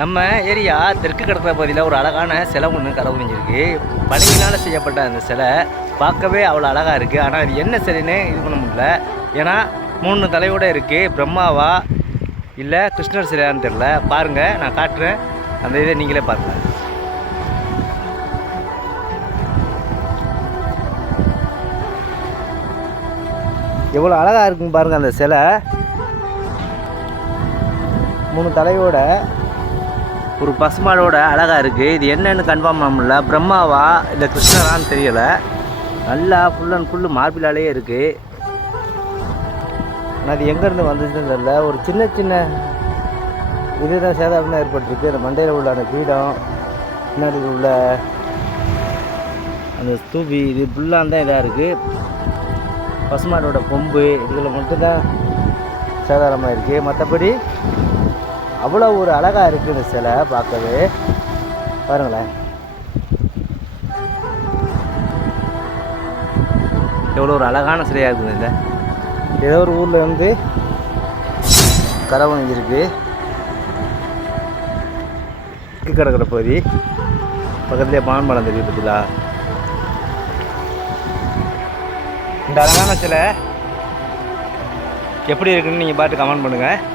நம்ம ஏரியா தெற்கு கடற்கரை பகுதியில் ஒரு அழகான சிலை ஒன்று கரவுறிஞ்சிருக்கு. பனியினால் செய்யப்பட்ட அந்த சிலை பார்க்கவே அவ்வளோ அழகாக இருக்குது. ஆனால் அது என்ன சிலைன்னு இது பண்ண முடியல. ஏன்னா 3 தலையோடு இருக்குது. பிரம்மாவா இல்லை கிருஷ்ணர் சிலையான்னு தெரில. பாருங்கள், நான் காட்டுறேன், அந்த இதை நீங்களே பாருங்கள். எவ்வளோ அழகாக இருக்குன்னு பாருங்கள். அந்த சிலை 3 தலையோட ஒரு பசுமாடோட அழகாக இருக்குது. இது என்னன்னு கன்ஃபார்ம் பண்ண முடியல. பிரம்மாவா இல்லை கிருஷ்ணரான்னு தெரியலை. நல்லா ஃபுல் அண்ட் ஃபுல்லு மார்பிளாலே இருக்குது. ஆனால் அது எங்கேருந்து வந்துச்சுன்னு தெரியல. ஒரு சின்ன சின்ன இதுதான் சேதாரம் தான் ஏற்பட்டிருக்கு. அந்த மண்டையில் உள்ள அந்த கீடம், பின்னாடி உள்ள அந்த ஸ்தூபி, இது ஃபுல்லாக தான் இதாக இருக்குது. பசுமாடோட கொம்பு இதில் மட்டும்தான் சேதாரமாக இருக்குது. மற்றபடி அவ்வளோ ஒரு அழகாக இருக்குது இந்த சிலை பார்க்கவே. பாருங்களேன், எவ்வளோ ஒரு அழகான சிலையாக இருக்குது. இல்லை ஏதோ ஒரு ஊரில் வந்து கரை வாங்கியிருக்கு. கிடக்கிற பகுதி பக்கத்துலேயே பான்பழம் தெரியுது பார்த்தீங்களா. இந்த அழகான சிலை எப்படி இருக்குன்னு நீங்கள் பார்த்து கமெண்ட் பண்ணுங்கள்.